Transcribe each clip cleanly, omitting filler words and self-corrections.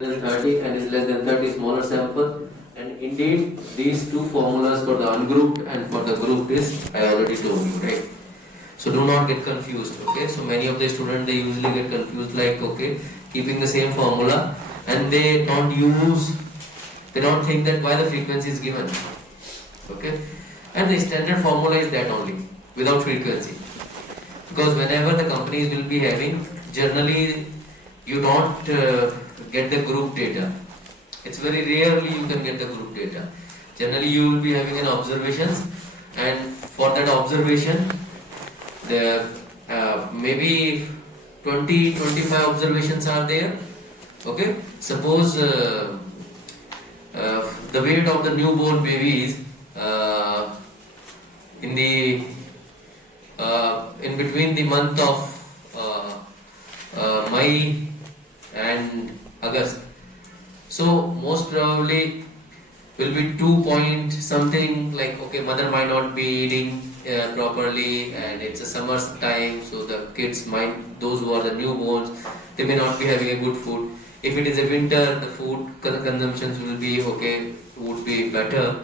than 30 and is less than 30 smaller sample, and indeed these two formulas for the ungrouped and for the grouped is I already told you, right? So do not get confused, okay? So many of the students, they usually get confused, like, okay, keeping the same formula, and they don't think that why the frequency is given, okay? And the standard formula is that only, without frequency. Because whenever the companies will be having, generally you don't get the group data. It's very rarely you can get the group data. Generally you will be having an observations, and for that observation the maybe 20-25 observations are there, okay? Suppose the weight of the newborn babies in the in between the month of May and August, so most probably will be 2 point something, like, okay, mother might not be eating properly, and it's a summer time, so the kids might, those who are the newborns, they may not be having a good food. If it is a winter, the food consumptions will be okay, would be better.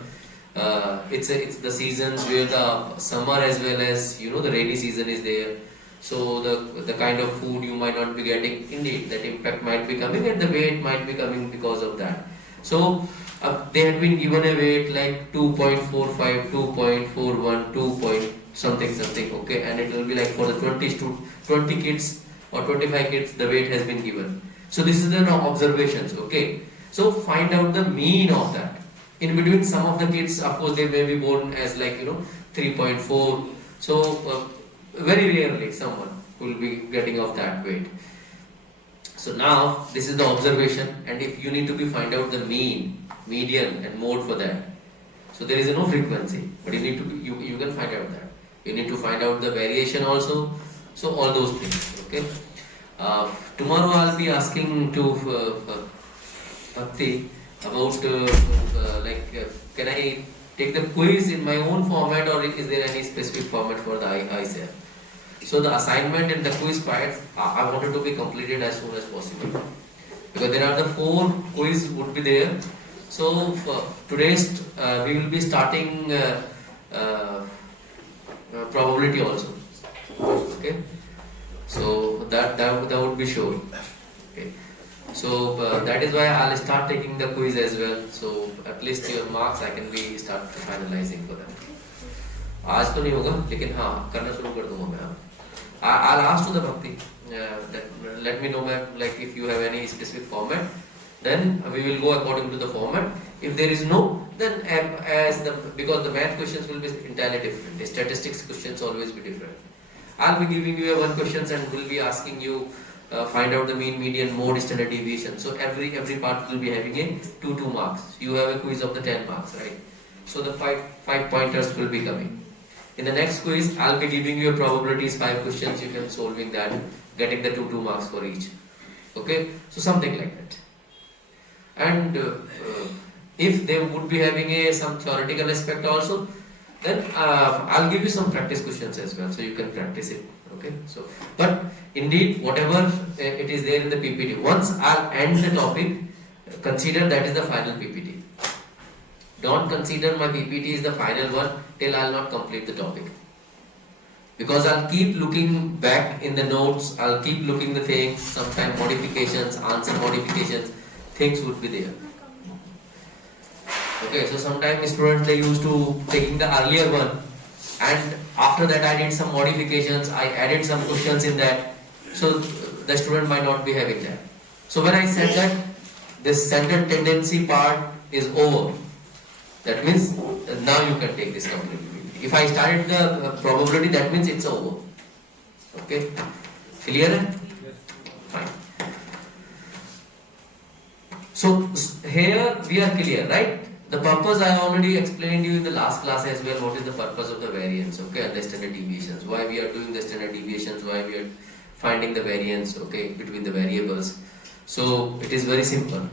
It's the seasons where the summer as well as the rainy season is there, so the kind of food you might not be getting, indeed that impact might be coming, and the weight might be coming because of that. So they had been given a weight like 2.45, 2.41, 2 point something, okay, and it will be like for the 20 kids or 25 kids, the weight has been given. So this is the observations, okay. So find out the mean of that. In between, some of the kids, of course, they may be born as like 3.4. So very rarely someone will be getting of that weight. So now this is the observation, and if you need to be find out the mean, median, and mode for that. So there is no frequency, but you need to be, you can find out that. You need to find out the variation also. So all those things, okay. Tomorrow I'll be asking to Bhakti about can I take the quiz in my own format, or is there any specific format for the ICEF? So the assignment and the quiz part, I wanted to be completed as soon as possible, because there are the 4 quiz would be there. So for today's we will be starting probability also, okay. So that would be sure, okay. So that is why I'll start taking the quiz as well. So at least your marks I can be start finalizing for that. आज तो नहीं होगा, लेकिन हाँ करना शुरू कर दूँगा मैं. I'll ask to the Bhakti that let me know, ma'am, like if you have any specific format, then we will go according to the format. If there is no, then because the math questions will be entirely different. The statistics questions always be different. I'll be giving you one questions and will be asking you find out the mean, median, mode, standard deviation. So every part will be having a 2 marks. You have a quiz of the 10 marks, right? So the 5 pointers will be coming. In the next quiz, I'll be giving you probabilities, 5 questions. You can solving that, getting the 2 marks for each. Okay, so something like that. And if they would be having some theoretical aspect also, then I'll give you some practice questions as well, so you can practice it. Okay, so but indeed whatever it is there in the PPT, once I'll end the topic, consider that is the final PPT. Don't consider my PPT is the final one till I'll not complete the topic, because I'll keep looking back in the notes, I'll keep looking the things, sometimes modifications, answer modifications, things would be there. Okay, so sometimes students, they used to taking the earlier one, and after that I did some modifications, I added some questions in that, so the student might not be having that. So when I said that this central tendency part is over, that means now you can take this completely. If I started the probability, that means it's over. Okay, clear? Fine. So here we are clear, right? The purpose I already explained you in the last class as well. What is the purpose of the variance? Okay, and the standard deviations. Why we are doing the standard deviations? Why we are finding the variance? Okay, between the variables. So it is very simple.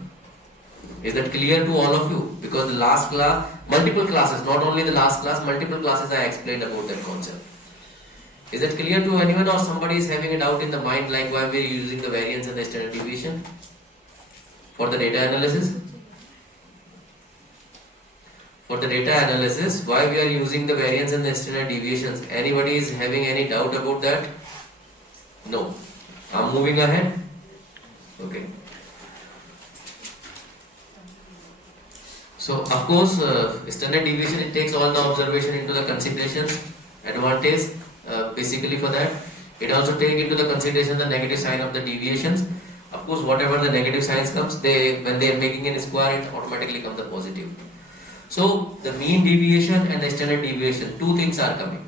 Is that clear to all of you? Because the last class, multiple classes, not only the last class, multiple classes I explained about that concept. Is that clear to anyone, or somebody is having a doubt in the mind, like why we are using the variance and the standard deviation? For the data analysis, why we are using the variance and the standard deviations? Anybody is having any doubt about that? No. I'm moving ahead. Okay. So of course, standard deviation, it takes all the observation into the consideration. Advantage, basically for that, it also take into the consideration the negative sign of the deviations. Of course, whatever the negative signs comes, when they are making a square, it automatically comes the positive. So the mean deviation and the standard deviation, two things are coming.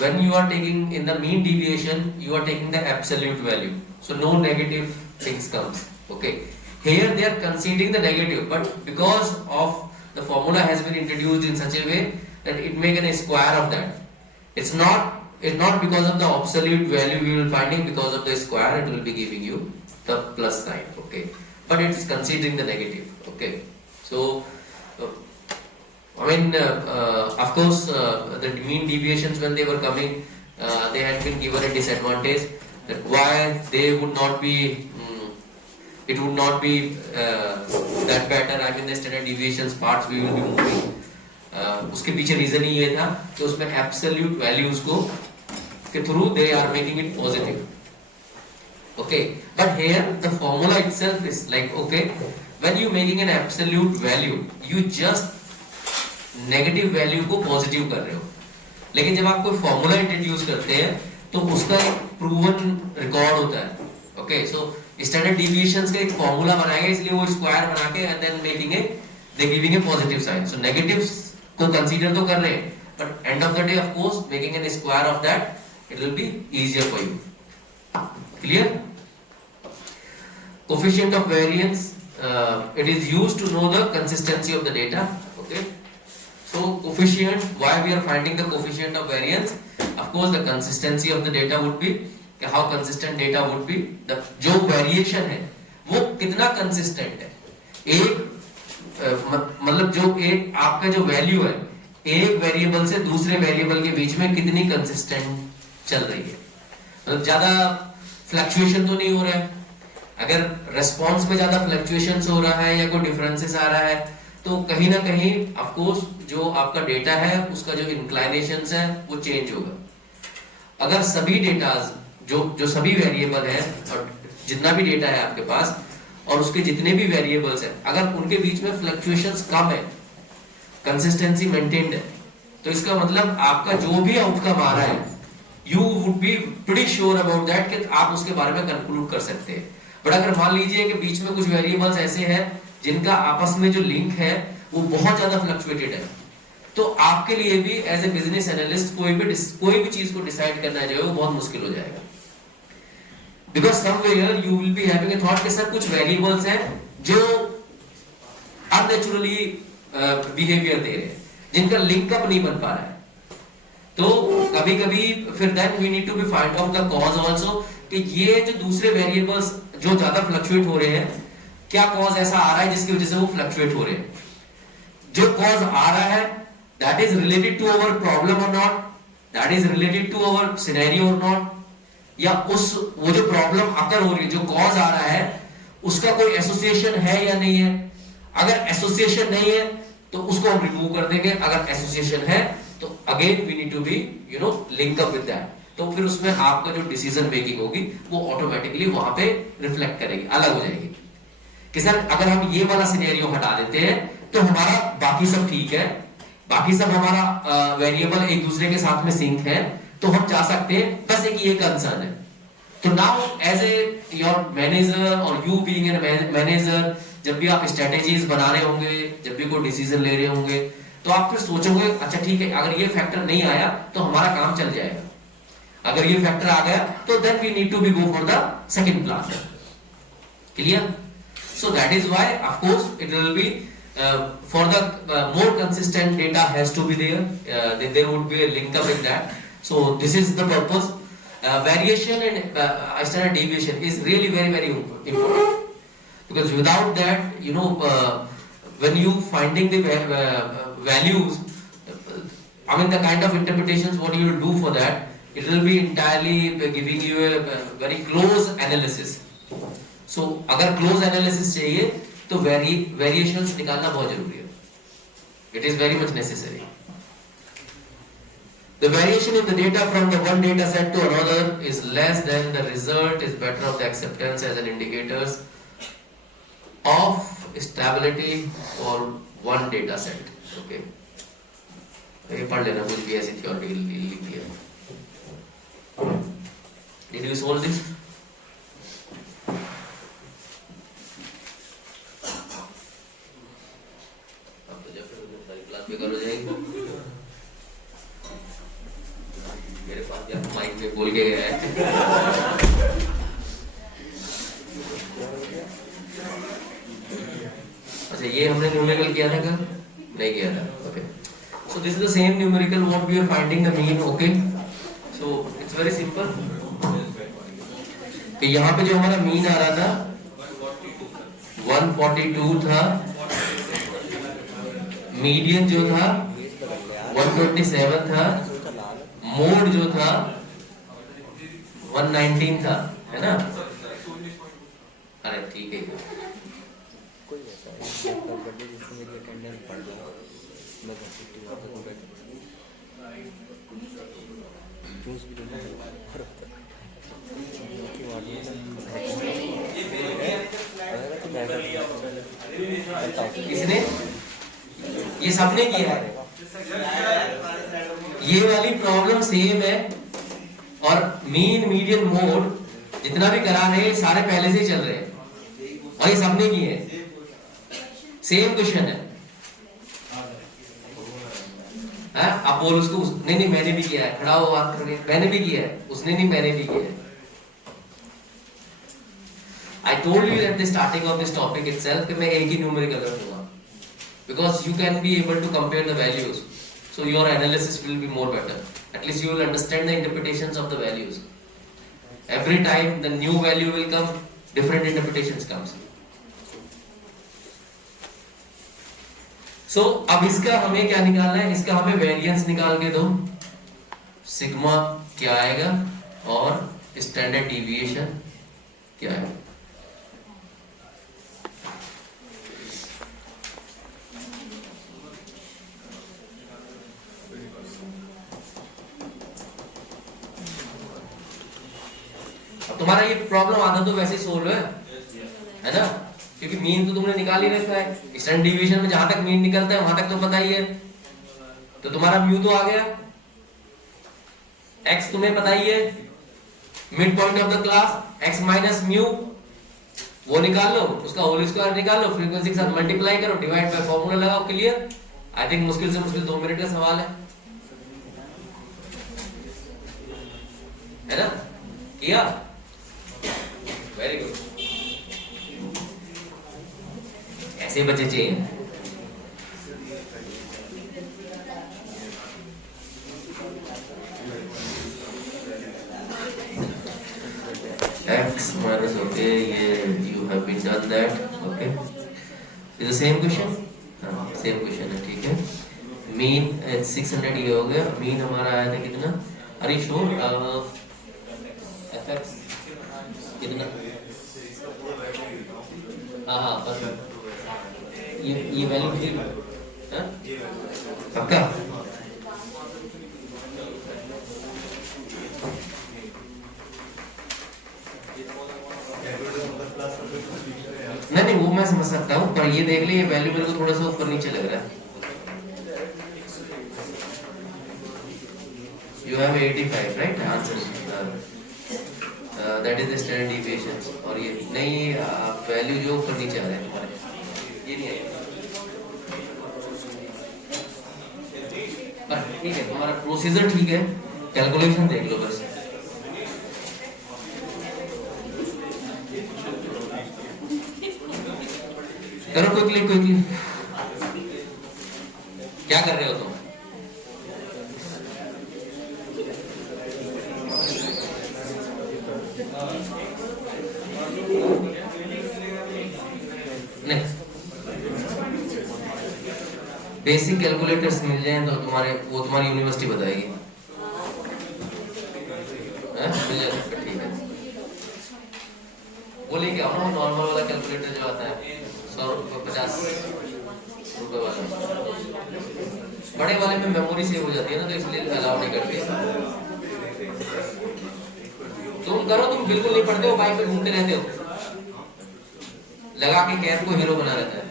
When you are taking in the mean deviation, you are taking the absolute value, so no negative things comes. Okay. Here they are conceding the negative, but because of the formula has been introduced in such a way that it makes a square of that. It's not because of the absolute value we will finding, because of the square it will be giving you the plus sign. Okay, but it's considering the negative. Okay, so of course, the mean deviations, when they were coming, they had been given a disadvantage, that why they would not be. It would not be that better. I mean, the standard deviations parts we will be moving. उसके पीछे रीजन ही ये था कि उसमें absolute values को के through they are making it positive. Okay, but here the formula itself is like, okay, when you making an absolute value, you just negative value को positive कर रहे हो. लेकिन जब आप कोई formula introduce करते हैं तो उसका एक proven record होता है. Okay, so स्टैंडर्ड डिविएशंस का एक फॉर्मूला बनाएगा, इसलिए वो स्क्वायर बना के and then making a they giving a positive sign. So negatives को कंसीडर तो कर रहे हैं, but end of the day of course making an square of that, it will be easier for you. Clear? Coefficient of variance, it is used to know the consistency of the data. Okay, so coefficient, why we are finding the coefficient of variance? Of course the consistency of the data would be how consistent data would be, the जो वेरिएशन है वो कितना कंसिस्टेंट है. एक मतलब जो एक आपका जो वैल्यू है एक वेरिएबल से दूसरे वेरिएबल के बीच में कितनी कंसिस्टेंट चल रही है, मतलब ज्यादा फ्लक्चुएशन तो नहीं हो रहा है. अगर रेस्पॉन्स में ज्यादा फ्लक्चुएशन हो रहा है या कोई डिफरेंसेस आ रहा है तो कहीं ना कहीं ऑफ कोर्स जो आपका डेटा है उसका जो इंक्लाइनेशन है वो चेंज होगा. अगर सभी डेटाज जो सभी वेरिएबल है और जितना भी डेटा है आपके पास और उसके जितने भी वेरिएबल्स हैं, अगर उनके बीच में फ्लक्चुएशंस कम है, कंसिस्टेंसी मेंटेन्ड है, तो इसका मतलब आपका जो भी आउटकम आ रहा है you would be pretty sure about that कि आप उसके बारे में कंक्लूड कर सकते हैं. बट अगर मान लीजिए कि बीच में कुछ वेरिएबल्स ऐसे हैं जिनका आपस में जो लिंक है वो बहुत ज्यादा फ्लक्चुएटेड है, तो आपके लिए भी एज ए बिजनेस एनालिस्ट कोई भी चीज को डिसाइड करना जो है वो बहुत मुश्किल हो जाएगा. Because somewhere you will be having a thought कि सर कुछ वेरिएबल्स हैं जो अननेचुरली बिहेवियर दे रहे हैं, जिनका लिंकअप नहीं बन पा रहा है. तो कभी कभी फिर then we need to be find out the cause also कि ये जो दूसरे वेरिएबल्स जो ज्यादा फ्लक्चुएट हो रहे हैं, क्या कॉज ऐसा आ रहा है जिसकी वजह से वो फ्लक्चुएट हो रहे हैं. जो कॉज आ रहा है that is related to our problem or not, that is related to our scenario or not, या वो जो प्रॉब्लम अकर हो रही है, जो कॉज आ रहा है उसका कोई एसोसिएशन है या नहीं है. अगर एसोसिएशन नहीं है तो उसको हम रिमूव कर देंगे. अगर एसोसिएशन है तो again we need to be link up with that. तो फिर उसमें आपका जो डिसीजन मेकिंग होगी वो ऑटोमेटिकली वहां पे रिफ्लेक्ट करेगी, अलग हो जाएगी. कि सर अगर हम ये वाला सिनेरियो हटा देते हैं तो हमारा बाकी सब ठीक है, बाकी सब हमारा वेरिएबल एक दूसरे के साथ में सिंक है, तो हम जा सकते हैं. बस एक ये कंसर्न है. तो now as a your manager और यू बीइंग ए मैनेजर, जब भी आप स्ट्रेटेजीज बना रहे होंगे, जब भी कोई डिसीजन ले रहे होंगे, तो आप फिर सोचोगे अच्छा ठीक है, अगर ये फैक्टर नहीं आया तो हमारा काम चल जाएगा. अगर ये फैक्टर आ गया तो then we need to be go for the second plan. Clear? So that is why of course it will be for the more consistent data has to be there. There would be a link up in that. So this is the purpose. Variation and standard deviation is really very very important, because without that, when you finding the values, I mean the kind of interpretations what you will do for that, it will be entirely giving you a very close analysis. सो अगर close analysis चाहिए तो वेरिएशंस निकालना बहुत जरूरी है. It is very much necessary. The variation in the data from the one data set to another is less than the result is better of the acceptance as an indicators of stability for one data set. Okay. ये पढ़ लेना कुछ भी ऐसी थ्योरी लिख दिया. Did you solve this? अब तो जब फिर सारी क्लास बेकार हो जाएगी. मेरे पास यार माइक में बोल के गया है. अच्छा ये हमने न्यूमेरिकल किया था क्या? नहीं किया था. Okay. So this is the same numerical what we are finding the mean. Okay. So it's very simple. कि यहाँ पे जो हमारा मीन आ रहा था 142 था. मीडियन जो था 127 था. मोड जो था 119 था, है ना? अरे ठीक है. कोई ऐसा जिसमें मेरी अटेंडेंस बढ़ जाए मैं पॉजिटिव आता हूँ जूस भी लेना किसने ये सबने किया है. ये वाली प्रॉब्लम सेम है और मीन मीडियन मोड जितना भी करा रहे हैं सारे पहले से ही चल रहे हैं और ये सबने किए हैं. सेम क्वेश्चन है. आप बोल उसको नहीं मैंने भी किया है. खड़ा हो बात कर रहे हैं. मैंने भी किया है. उसने नहीं मैंने भी किया है. I told you at the starting of this topic itself कि मैं एक ही न्यूमेरिकल रखूंगा because you can be able to compare the values. So your analysis will be more better. At least you will understand the interpretations of the values. Every time the new value will come, different interpretations comes. So अब इसका हमें क्या निकालना है? इसका हमें वेरिएंस निकाल के दो. सिग्मा क्या आएगा और स्टैंडर्ड डिविएशन क्या है? तुम्हारा ये प्रॉब्लम आधा तो वैसे ही सोल्व है ना? क्योंकि मीन तो तुमने निकाल ही रखा है. स्टैंडर्ड डिवीजन में जहां तक मीन निकलता है वहां तक तो पता ही है. तो तुम्हारा म्यू तो आ गया. एक्स तुम्हें पता ही है. Mid point of the class x minus mu वो निकाल लो. उसका होल स्क्वायर निकाल लो. फ्रीक्वेंसी के साथ मल्टीप्लाई करो. डिवाइड बाय फॉर्मूला लगाओ. क्लियर. आई थिंक मुश्किल से मुश्किल 2 मिनट का सवाल है ना? किया. Very good. ऐसे बच्चे चाहिए. x minus okay ये you have been done that. Okay is the same question. हाँ same question है. ठीक है. मीन 600 ये हो गया. मीन हमारा आया था कितना? Are you sure? fx कितना? हाँ बस ये वैल्यू कितनी? हाँ पक्का? नहीं वो मैं समझ सकता हूँ पर ये देख ले ये वैल्यू मेरे को थोड़ा सा ऊपर नीचे लग रहा है. You have 85 right answer. That is the standard deviations. और ये नहीं वैल्यू जो ऊपर नीचे आ रहा है तुम्हारे ये नहीं आएगा. ठीक है तुम्हारा प्रोसीजर ठीक है. कैलकुलेशन देख लो बस. करो क्विकली. क्या कर रहे हो तुम? नहीं बेसिक कैलकुलेटर्स मिल जाए तो तुम्हारी यूनिवर्सिटी बताएगी. ठीक है वो लेके लेके आओ ना वो नॉर्मल वाला कैलकुलेटर जो आता है 100 रुपये 50 रुपये वाला। बड़े वाले में मेमोरी सेव हो जाती है ना, तो इसलिए अलाउ नहीं करते। तुम करो, तुम बिल्कुल नहीं पढ़ते हो, बाइक पे घूमते रहते हो, लगा के कैप को हीरो बना रहता है।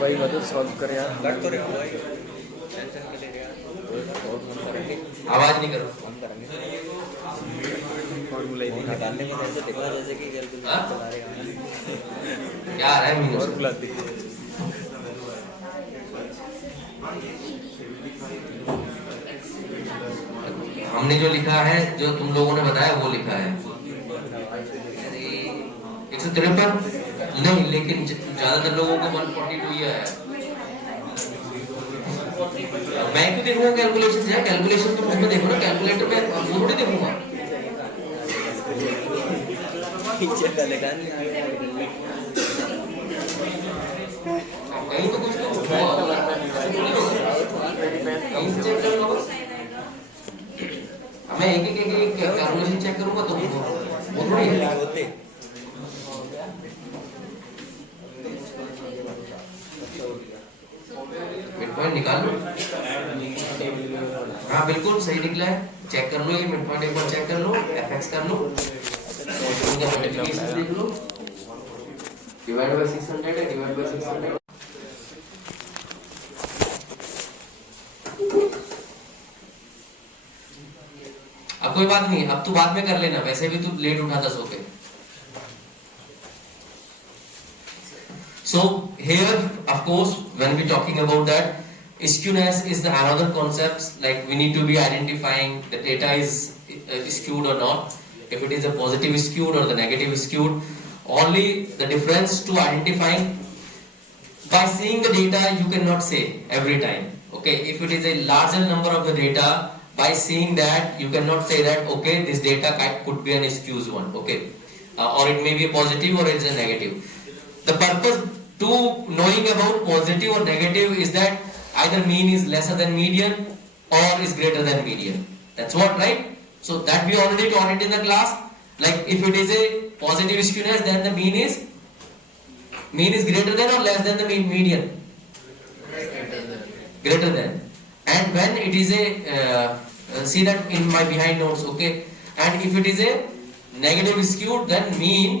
भाई मदद सॉल्व कर यार, लग तो रहे हो भाई, टेंशन के लिए यार, और हम करेंगे, आवाज नहीं करो, हम करेंगे फॉर्मूला ही निकालने में ऐसे दिख रहा जैसे कि कैलकुलेटर चला रहे हैं। क्या आ रहा है मीनू? फॉर्मूला दिख हमने जो लिखा है, जो तुम लोगों ने बताया वो लिखा है 153 नहीं, लेकिन ज्यादातर लोगों को 142 ही आया है। मैं क्यों देखूंगा कैलकुलेशन से? कैलकुलेशन तुम उसमें देखो ना, कैलकुलेटर में वो थोड़ी देखूंगा। पीछे का लगा नहीं कहीं तो कुछ तो चेक कर लो। मैं एक कैलकुलेशन चेक करूंगा तो वो थोड़ी होते। मिड पॉइंट निकाल लो। हाँ बिल्कुल सही निकला है, चेक कर लो, ये मिड पॉइंट एक बार चेक कर लो, एफएक्स कर लो, मल्टीप्लिकेशन देख लो, डिवाइड बाय 600 है, डिवाइड बाय 600। अब कोई बात नहीं, अब तू बाद में कर लेना, वैसे भी तू लेट उठा था सो के। So here, of course, when we talking about that, skewness is the another concept. Like we need to be identifying the data is skewed or not. If it is a positive skewed or the negative skewed, only the difference to identifying by seeing the data you cannot say every time. Okay, if it is a larger number of the data, by seeing that you cannot say that okay this data could be an skewed one. Okay, or it may be a positive or it is a negative. The purpose to knowing about positive or negative is that either mean is lesser than median or is greater than median. That's what, right? So that we already taught it in the class. Like if it is a positive skewness, then the mean is greater than or less than the median? Greater than. And when it is a see that in my behind notes, okay? And if it is a negative skewed, then mean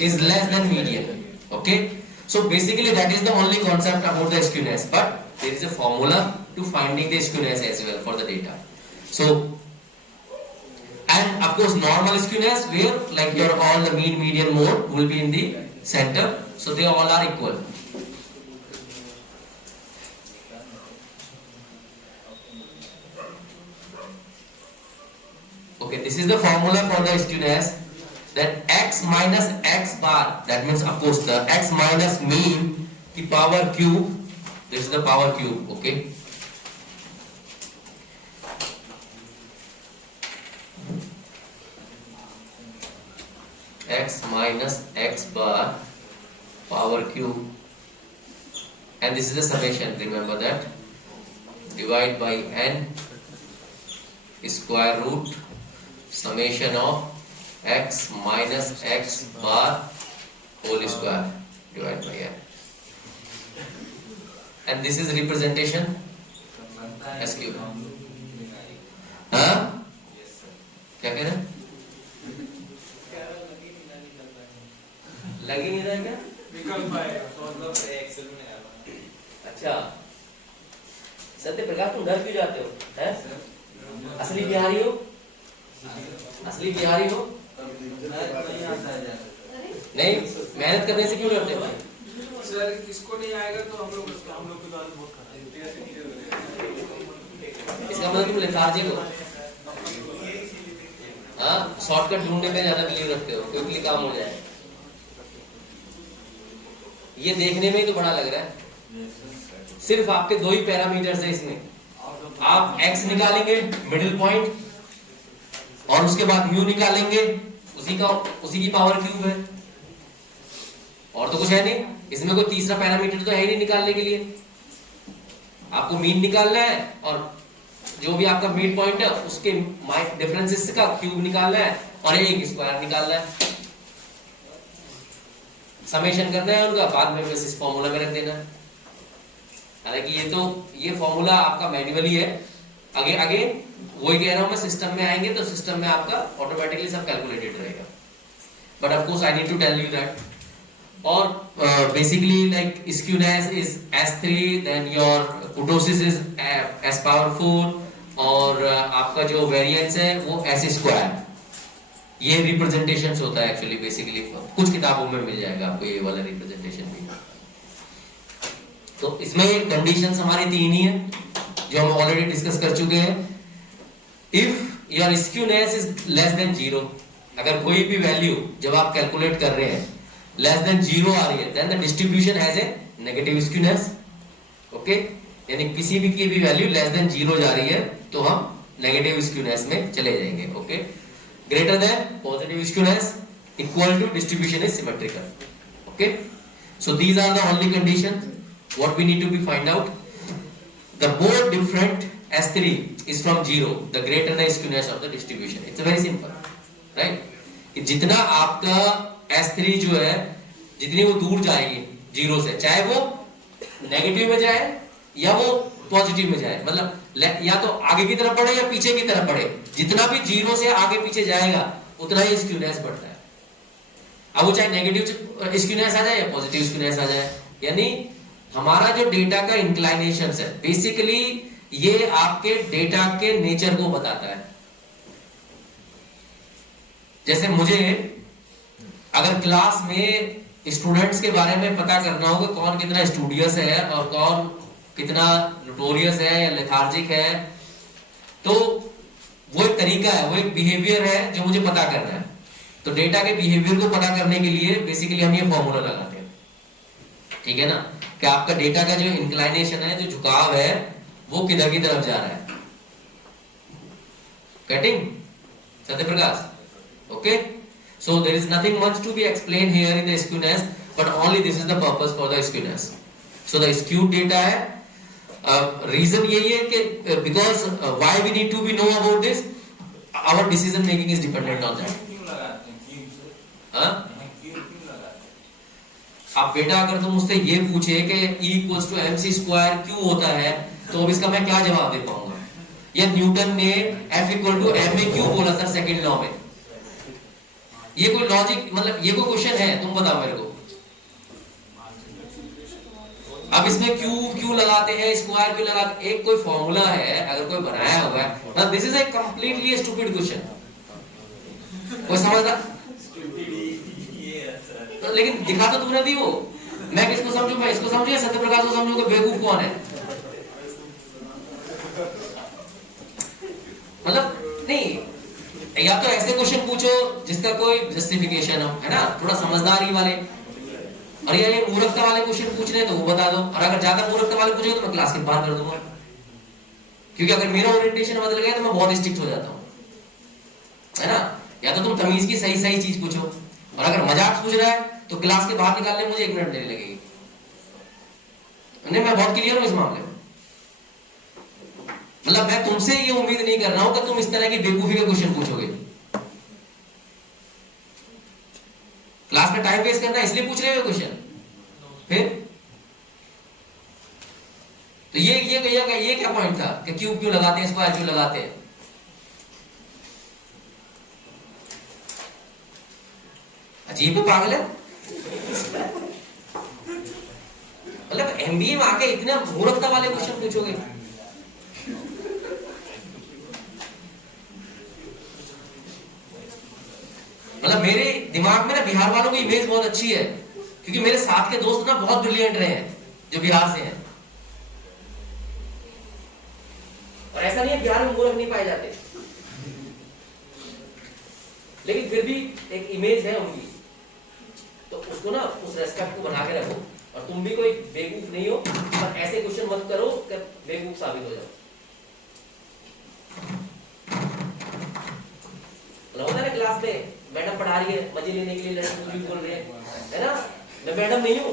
is less than median. Okay, so basically that is the only concept about the skewness, but there is a formula to finding the skewness as well for the data. So and of course normal skewness, where like your all the mean, median, mode will be in the center, so they all are equal. Okay, this is the formula for the skewness, that x minus x bar, that means of course the x minus mean की power cube, this is the power cube. Okay, x minus x bar power cube, and this is the summation, remember that, divide by n square root summation of x minus x bar whole square divided by n, and this is representation as cube. हाँ क्या कह रहे हैं? लग ही नहीं रहा है क्या? विकल्प आएगा तो मतलब एक्सेल में आ रहा। अच्छा सत्य प्रकाश, तुम डर क्यों जाते हो? हैं? असली बिहारी हो? असली बिहारी हो? नहीं, मेहनत करने से क्यों डरते भाई? सर इसको नहीं आएगा तो हम लोग के द्वारा बहुत खाते हैं। इसका मतलब तुम लेथार्जिक हो। हाँ, शॉर्टकट ढूंढने में ज्यादा बिलीव रखते हो, क्विकली काम हो जाए। ये देखने में ही तो बड़ा लग रहा है। सिर्फ आपके दो ही पैरामीटर्स है इसमें। आप x निकालेंगे मिडिल पॉइंट, और उसके बाद म्यू निकालेंगे, उसी की पावर क्यूब है, और तो कुछ है नहीं इसमें। कोई तीसरा पैरामीटर तो है ही नहीं निकालने के लिए। आपको मीन निकालना है और जो भी आपका मिड पॉइंट है उसके डिफरेंसेस का क्यूब निकालना है और एक स्क्वायर निकालना है, समेशन करना है उनका, बाद में बस इस फॉर्मूला में रख देना है। हालांकि ये फॉर्मूला आपका मैन्युअली है, अगेन वही कह रहा हूं मैं, सिस्टम में आएंगे तो सिस्टम में आपका ऑटोमेटिकली सब कैलकुलेटेड रहेगा, but of course I need to tell you that. और basically like skewness is S3, then your kurtosis is S power 4 और आपका जो वेरिएंस है वो S स्क्वायर। ये रिप्रेजेंटेशंस होता है एक्चुअली, बेसिकली कुछ किताबों में मिल जाएगा आपको ये वाला रिप्रेजेंटेशन भी। तो इसमें कंडीशंस हमारी 3 ही है जो हम ऑलरेडी डिस्कस कर चुके हैं। If your skewness is less than 0, अगर कोई भी वैल्यू जब आप कैलकुलेट कर रहे हैं लेस देन 0 आ रही है, then the distribution has a negative skewness. Okay, यानी किसी भी की भी वैल्यू लेस देन 0 जा रही है तो हम नेगेटिव स्क्यूनेस में चले जाएंगे। Okay, greater than positive skewness, equal to distribution is symmetrical. Okay, so these are the only conditions what we need to be find out. The more different S3 is from 0, the greater the skewness of the distribution. It's very simple, right? कि जितना आपका S3 जो है, जितनी वो दूर जाएगी 0 से, चाहे वो नेगेटिव में जाए या वो पॉजिटिव में जाए, मतलब या तो आगे की तरफ बढ़े या पीछे की तरफ बढ़े, जितना भी 0 से आगे पीछे जाएगा उतना ही स्क्यूनेस बढ़ता है। अब वो चाहे नेगेटिव स्क्यूनेस आ जाए या पॉजिटिव स्क्यूनेस आ जाए, यानी हमारा जो डेटा का इंक्लाइनेशन है बेसिकली ये आपके डेटा के नेचर को बताता है। जैसे मुझे अगर क्लास में स्टूडेंट्स के बारे में पता करना होगा कौन कितना स्टूडियस है और कौन कितना नोटोरियस है या लेथार्जिक है, तो वो एक तरीका है, वो एक बिहेवियर है जो मुझे पता करना है। तो डेटा के बिहेवियर को पता करने के लिए बेसिकली हम ये फॉर्मूला लगाते हैं, ठीक है ना, कि आपका डेटा का जो इंक्लाइनेशन है, जो झुकाव है, वो किधर की तरफ जा रहा है। Getting Satya Prakash? Okay, so there is nothing much to be explain here in the skewness, but only this is the purpose for the skewness. So the skewed data है, रीजन यही है कि because why we need to be know about this, our decision making is dependent on that. आप बेटा अगर तुम मुझसे ये पूछे कि E equals to MC square क्यों होता है, तो अब इसका मैं क्या जवाब दे पाऊंगा? या न्यूटन ने F इक्वल टू M में क्यों बोला सर सेकंड लॉ में? ये कोई लॉजिक, मतलब ये कोई क्वेश्चन है? तुम बताओ मेरे को। अब इसमें क्यों लगाते हैं, स्क्वायर क्यों लगाते? एक कोई फॉर्मूला है, अगर कोई बनाया हुआ है ना, this is a completely stupid question. कोई समझदा? तो लेकिन दिखा तो तूने दी वो, मैं किसको समझू? मैं इसको समझू या सत्य प्रकाश को समझू कि बेवकूफ कौन है? मतलब नहीं, या तो ऐसे क्वेश्चन पूछो जिसका कोई जस्टिफिकेशन हो, है ना, थोड़ा समझदारी वाले। और ये मूर्खता वाले क्वेश्चन पूछने तो वो बता दो, और अगर ज्यादा मूर्खता वाले पूछे तो मैं क्लास के बाहर कर दूंगा, क्योंकि अगर मेरा ओरिएंटेशन बदल गया तो मैं बहुत स्ट्रिक्ट हो जाता हूँ, है ना। या तो तुम तमीज की सही चीज पूछो, और अगर मजाक पूछ रहा है तो क्लास के बाहर निकालने में मुझे 1 मिनट देने लगेगी। नहीं, मैं बहुत क्लियर हूं इस मामले में। मतलब मैं तुमसे ये उम्मीद नहीं कर रहा हूं कि तुम इस तरह की बेवकूफी के क्वेश्चन पूछोगे। क्लास में टाइम वेस्ट करना इसलिए पूछ रहे हो क्वेश्चन? फिर तो ये क्या पॉइंट था कि क्यूब क्यों लगाते हैं, स्क्वायर क्यों लगाते हैं? अजीब है, पागल है। मतलब एमबीए में आके इतने मूर्खता वाले क्वेश्चन पूछोगे? मतलब मेरे दिमाग में ना बिहार वालों की इमेज बहुत अच्छी है, क्योंकि मेरे साथ के दोस्त ना बहुत ब्रिलियंट रहे हैं जो बिहार से हैं। और ऐसा नहीं है बिहार में मूर्ख नहीं पाए जाते, लेकिन फिर भी एक इमेज है उनकी, तो उसको ना, उस रेस्पेक्ट को बना के रखो। और तुम भी कोई बेवकूफ नहीं हो, पर ऐसे क्वेश्चन मत करो कि बेवकूफ साबित हो जाओ। होता है ना क्लास में मैडम पढ़ा रही है, मजे लेने के लिए लड़के कुछ भी बोल रहे हैं, है ना, मैं मैडम नहीं हूं।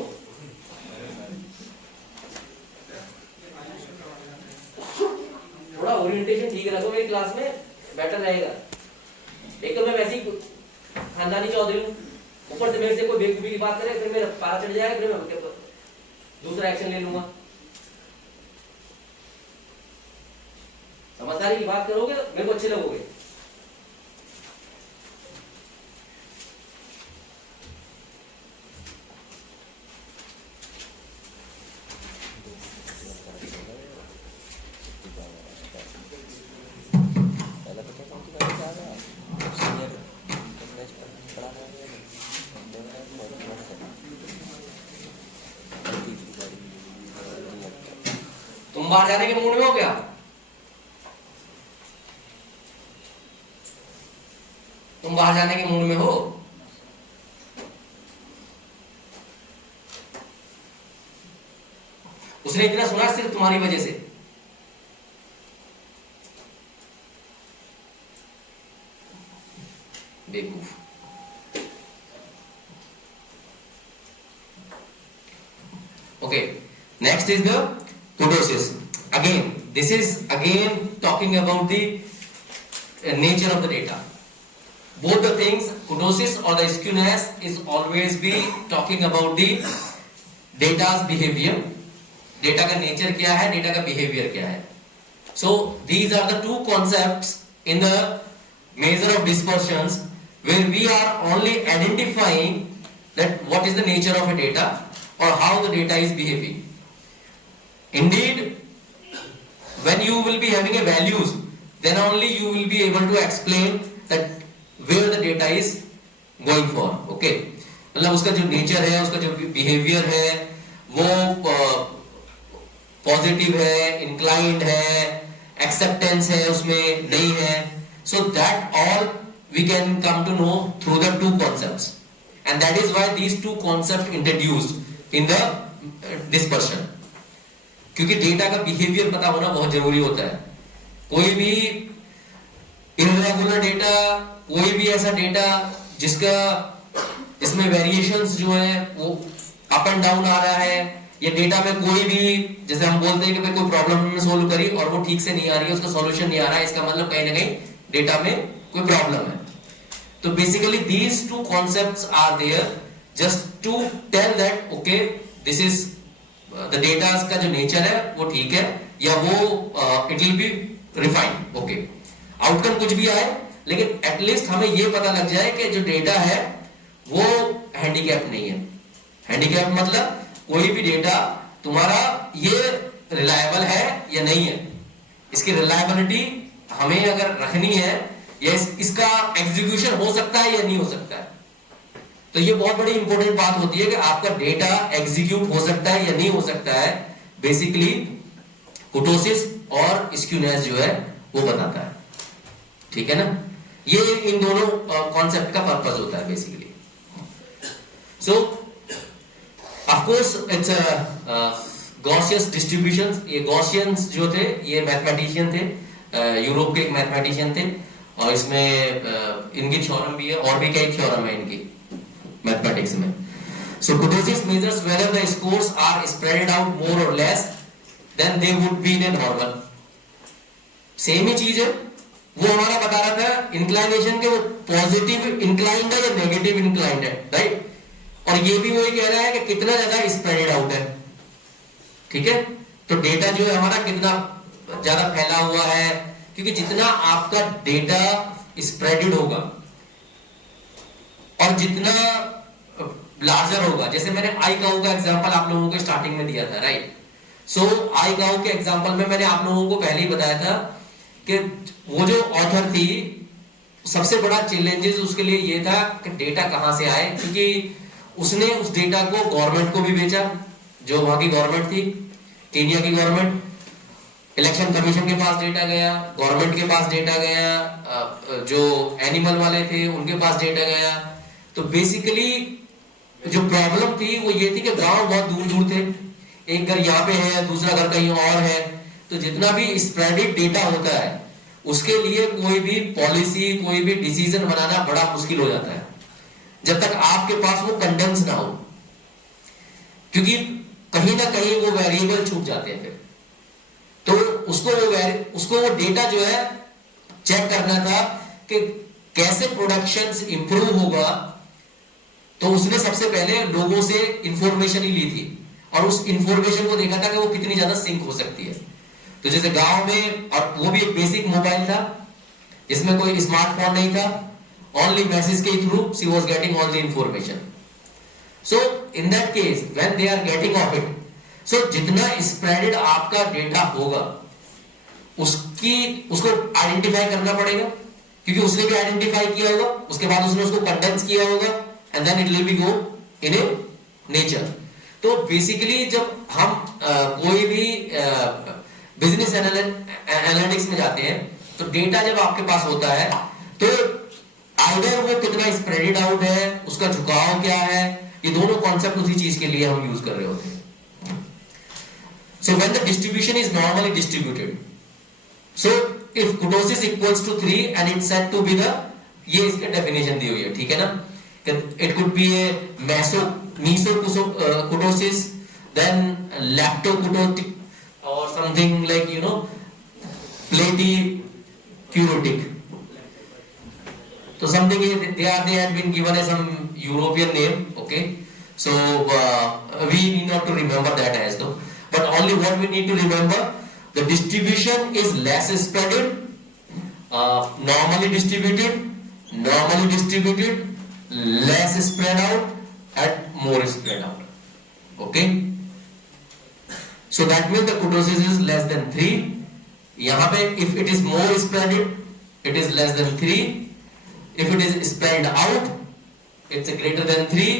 थोड़ा ओरिएंटेशन ठीक रखो, मेरी क्लास में बेटर रहेगा। एक तो मैं वैसे ही खानदानी चौधरी हूँ, ऊपर से मेरे से कोई बेवकूफी की बात करे, फिर मेरा पारा चढ़ जाएगा, फिर मैं दूसरा एक्शन ले लूंगा। समझदारी की बात करोगे तो मेरे को अच्छे लगोगे। पहला तो क्या कौन सी गाड़ी जा रहा है जब सीनियर इंटरनेशनल पढ़ा रहा है बहुत मस्त है। तीसरी गाड़ी तुम बाहर जाने के मूड में हो क्या? तुम बाहर जाने के मूड में हो? उसने इतना सुना सिर्फ तुम्हारी वजह से। बेवकूफ। Okay, next is the kurtosis. Again, this is again talking about the nature of the data. Both the things, kurtosis or the skewness, is always be talking about the data's behavior. Data का nature क्या है, data का behavior क्या है. So these are the two concepts in the measure of dispersions where we are only identifying that what is the nature of a data or how the data is behaving. Indeed, when you will be having a values, then only you will be able to explain that where the data is going for. Okay, मतलब उसका जो nature है, उसका जो behavior है, वो पॉजिटिव है, इंक्लाइंड है, एक्सेप्टेंस है उसमें, नहीं है. So that all we can come to know through the two concepts, and that is why these two concepts introduced in the dispersion. क्योंकि डेटा का बिहेवियर पता होना बहुत जरूरी होता है. कोई भी इर्रेगुलर डेटा, कोई भी ऐसा डेटा जिसका इसमें वेरिएशंस जो है वो अप एंड डाउन आ रहा है, ये डेटा में कोई भी, जैसे हम बोलते हैं कि भाई कोई प्रॉब्लम हमने सोल्व करी और वो ठीक से नहीं आ रही है, उसका सॉल्यूशन नहीं आ रहा है, इसका मतलब कहीं ना कहीं डेटा में कोई प्रॉब्लम है. तो basically these two concepts are there just to tell that okay this is the data का जो नेचर है वो ठीक है या वो it will be refined. Okay, outcome कुछ भी आए लेकिन एटलीस्ट हमें ये पता लग जाए कि जो डेटा है वो हैंडीकैप नहीं है. हैंडीकैप मतलब कोई भी डेटा तुम्हारा ये रिलायबल है या नहीं है, इसकी रिलायबिलिटी हमें अगर रखनी है या इसका एग्जीक्यूशन हो सकता है या नहीं हो सकता है. तो ये बहुत बड़ी इंपॉर्टेंट बात होती है कि आपका डेटा एग्जीक्यूट हो सकता है या नहीं हो सकता है. बेसिकली कुर्टोसिस और स्क्यूनेस जो है वो बताता है. ठीक है ना, ये इन दोनों कॉन्सेप्ट का पर्पस होता है basically. So of course it's Gaussian distribution. ये गॉसियंस जो थे ये मैथमेटिशियन थे, यूरोप के एक मैथमेटिशियन थे, और इसमें इनकी थ्योरम भी है और भी कई थ्योरम है इनकी मैथमेटिक्स में. So kurtosis measures whether the scores are spreaded out more or less than they would be in a normal. Same ही चीज है, वो हमारा बता रहा था इंक्लाइनेशन के वो पॉजिटिव इंक्लाइंड है या नेगेटिव इंक्लाइंड है, राइट. और ये भी वही कह रहा है कि कितना ज्यादा स्प्रेडेड आउट है. ठीक है, तो डेटा जो है हमारा कितना ज्यादा फैला हुआ है, क्योंकि जितना आपका डेटा स्प्रेडेड होगा और जितना लार्जर होगा, जैसे मैंने आई काऊ का एग्जांपल आप लोगों को स्टार्टिंग में दिया था, राइट. सो आई काऊ के एग्जांपल में मैंने आप लोगों को पहले ही बताया था कि वो जो ऑथर थी सबसे बड़ा चैलेंजेस उसके लिए ये था कि डेटा कहां से आए, क्योंकि उसने उस डेटा को गवर्नमेंट को भी बेचा, जो वहां की गवर्नमेंट थी, केनिया की गवर्नमेंट. इलेक्शन कमीशन के पास डेटा गया, गवर्नमेंट के पास डेटा गया, जो एनिमल वाले थे उनके पास डेटा गया. तो बेसिकली जो प्रॉब्लम थी वो ये थी कि गांव बहुत दूर दूर थे, एक घर यहाँ पे है, दूसरा घर कहीं और है. तो जितना भी स्प्रेडेड डेटा होता है उसके लिए कोई भी पॉलिसी, कोई भी डिसीजन बनाना बड़ा मुश्किल हो जाता है जब तक आपके पास वो कंडेंस ना हो, क्योंकि कहीं ना कहीं वो वेरिएबल छूट जाते हैं फिर. तो उसको वो डेटा जो है चेक करना था कि कैसे प्रोडक्शन इंप्रूव होगा। तो उसने सबसे पहले लोगों से इंफॉर्मेशन ही ली थी और उस इंफॉर्मेशन को देखा था कि वो कितनी ज्यादा सिंक हो सकती है। तो जैसे गांव में, और वो भी एक बेसिक मोबाइल था, इसमें कोई स्मार्टफोन नहीं था, ओनली मैसेज के through she was getting all the information. So in that case when they are getting of it, so जितना स्प्रेडेड आपका डेटा होगा उसको आइडेंटिफाई करना पड़ेगा, क्योंकि उसने भी आइडेंटिफाई किया होगा, उसके बाद उसने उसको कंडेंस किया होगा and then it will be go in a nature. तो बेसिकली जब हम कोई भी बिजनेस एनालिटिक्स में जाते हैं तो डेटा जब आपके पास होता है तो आइडर वो कितना स्प्रेडेड आउट है, उसका झुकाव क्या है, ये दोनों कॉन्सेप्ट उसी चीज के लिए हम यूज कर रहे होते हैं। So when the distribution is normally distributed, so if kurtosis equals to 3 and it's said to be the, ये इसके डेफिनेशन दी हुई है, ठीक है ना। It could be a mesokutosis, then lactokutotic or something like platycurotic. So something they had been given as some European name, okay. So we need not to remember that as though, but only what we need to remember, the distribution is less spreaded, normally distributed, less spread out and more spread out, okay. So that means the kurtosis is less than 3. यहाँ पे if it is more spreaded, it is less than 3. If it is spread out, it's greater than 3,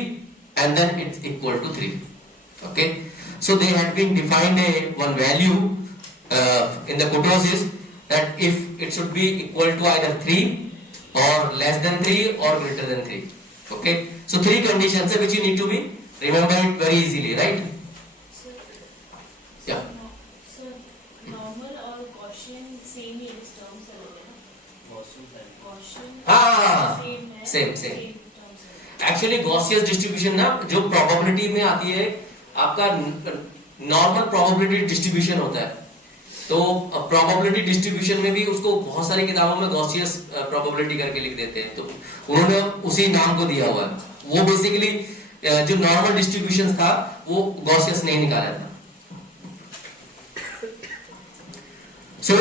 and then it's equal to 3. Okay. So they had been defined one value in the kurtosis that if it should be equal to either 3 or less than 3 or greater than 3. Okay. So 3 conditions which you need to be remember it very easily, right? Yeah. So normal और Gaussian same ही इस terms है ना? Gaussian same है, same. terms है। Actually Gaussian distribution ना जो probability में आती है, आपका normal probability distribution होता है। तो probability distribution में भी उसको बहुत सारी किताबों में Gaussian probability करके लिख देते हैं, तो उन्होंने उसी नाम को दिया हुआ है। वो बेसिकली जो नॉर्मल डिस्ट्रीब्यूशन था वो Gaussian नहीं निकाला था। So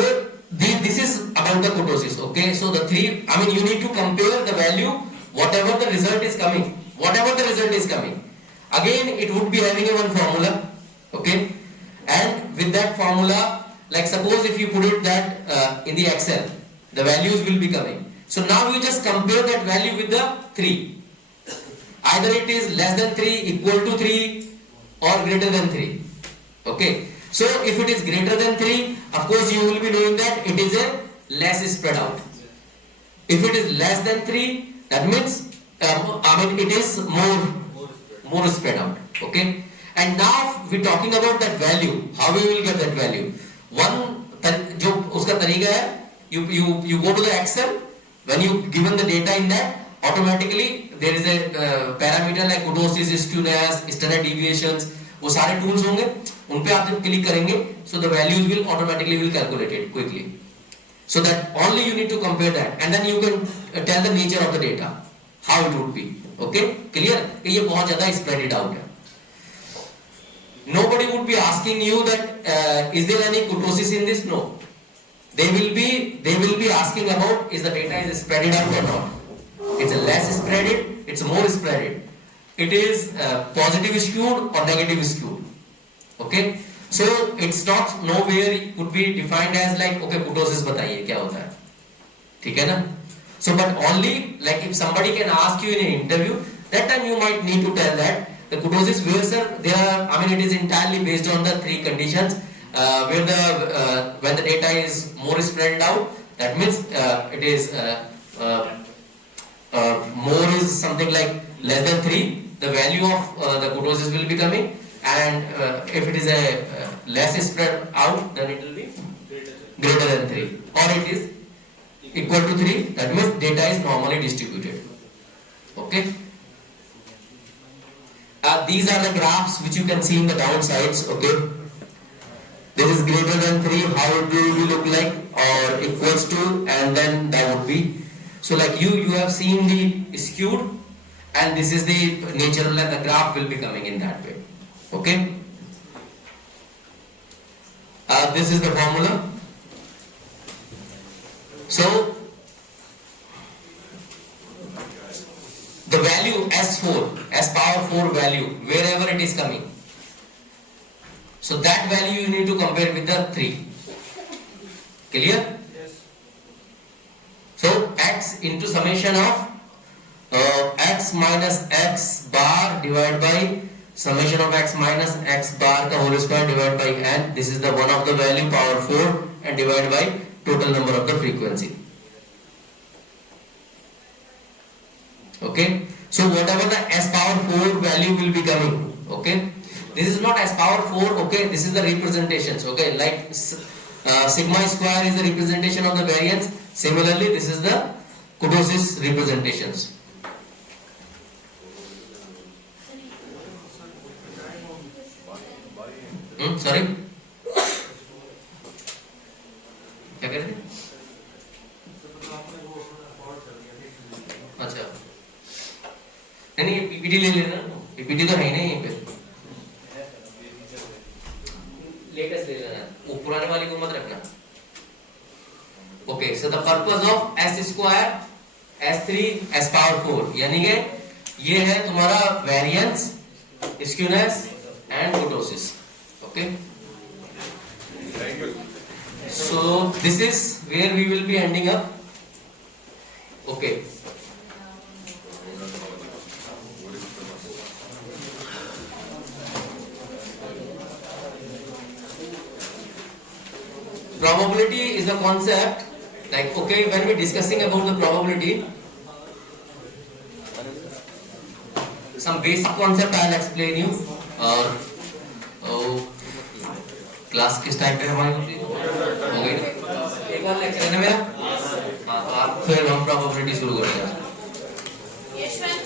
this is about the kurtosis, okay. So the 3, I mean you need to compare the value, whatever the result is coming, again it would be having a one formula, okay. And with that formula, like suppose if you put it that in the Excel, the values will be coming. So now you just compare that value with the 3. Either it is less than 3, equal to 3 or greater than 3. Okay. So if it is greater than 3, of course you will be knowing that it is a less spread out. If it is less than 3, that means it is more spread out. Okay. And now we are talking about that value. How we will get that value? One जो उसका तरीका है, you go to the Excel. When you given the data in that, automatically there is a parameter like kurtosis, skewness, standard deviations, वो सारे tools होंगे, उन पे आप जब क्लिक करेंगे, so the values will automatically calculate it quickly. So that only you need to compare that, and then you can tell the nature of the data, how it would be. Okay, clear? कि ये बहुत ज़्यादा spread out है. Nobody would be asking you that is there any kurtosis in this? No. They will be asking about is the data is spread out or not. It's a less spreaded, it's more spreaded. It is positive skewed or negative skewed. Okay. So it's not nowhere could be defined as like okay kurtosis बताइए क्या होता है, ठीक है ना. So but only like if somebody can ask you in an interview, that time you might need to tell that the kurtosis where sir it is entirely based on the 3 conditions where when the data is more spread out, that means it is more is something like less than 3, the value of the kurtosis will be coming, and if it is a less spread out, then it will be greater than 3, or it is equal to 3, that means data is normally distributed. Okay. These are the graphs which you can see in the downsides. Okay. this is greater than 3, how it will look like, or equals to, and then that would be. So like you have seen the skewed, and this is the nature, like the graph will be coming in that way. Okay. This is the formula. So the value S4, S power 4 value, wherever it is coming, so that value you need to compare with the 3. Clear? Yes. So x into summation of x minus x bar divided by summation of x minus x bar the whole square divided by n. This is the one of the value power 4 and divided by total number of the frequency. Okay. So whatever the s power 4 value will be coming. Okay. This is not s power 4. Okay. This is the representations. Okay. Like sigma square is the representation of the variance. Similarly, this is the kurtosis representations. Sorry, क्या कह रहे थे? अच्छा, नहीं पीपीटी ले लेना, पीपीटी तो है ही नहीं यहीं पे, लेटेस्ट ले लेना, वो पुराने वाली को मत रखना. Okay, so the purpose of s square, s3, s power 4, यानी कि ये है तुम्हारा variance, skewness and kurtosis. Okay. So this is where we will be ending up. Okay. Probability is a concept. Like, okay, when we're discussing about the probability, some basic concept I'll explain you. Class किस टाइम पे हमारी होती है? हो गई ना? एक बार लेक्चर है ना मेरा? हाँ, तो आप फिर हम प्रोबेबिलिटी शुरू करते हैं. यशवंत